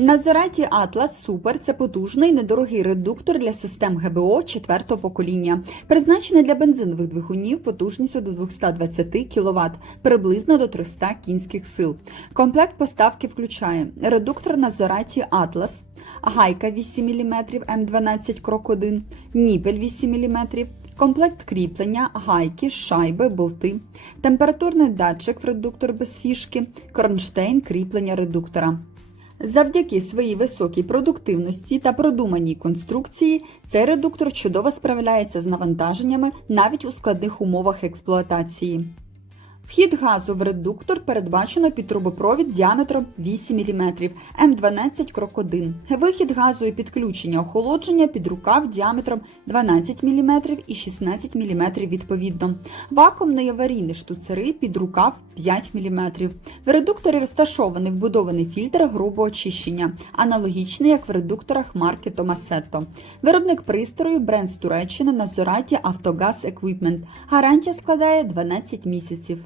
Назораті Atlas Super – це потужний недорогий редуктор для систем ГБО четвертого покоління, призначений для бензинових двигунів потужністю до 220 кВт, приблизно до 300 кінських сил. Комплект поставки включає редуктор Назораті Atlas, гайка 8 мм М12 Крок 1, ніпель 8 мм, комплект кріплення, гайки, шайби, болти, температурний датчик в редуктор без фішки, кронштейн кріплення редуктора. Завдяки своїй високій продуктивності та продуманій конструкції цей редуктор чудово справляється з навантаженнями навіть у складних умовах експлуатації. Вхід газу в редуктор передбачено під трубопровід діаметром 8 мм М12 крок 1. Вихід газу і підключення охолодження під рукав діаметром 12 мм і 16 мм відповідно. Вакуумний аварійний штуцери під рукав 5 мм. В редукторі розташований вбудований фільтр грубого очищення, аналогічний як в редукторах марки Tomasetto. Виробник пристрою бренд з Туреччини на Зораті Автогаз Equipment. Гарантія складає 12 місяців.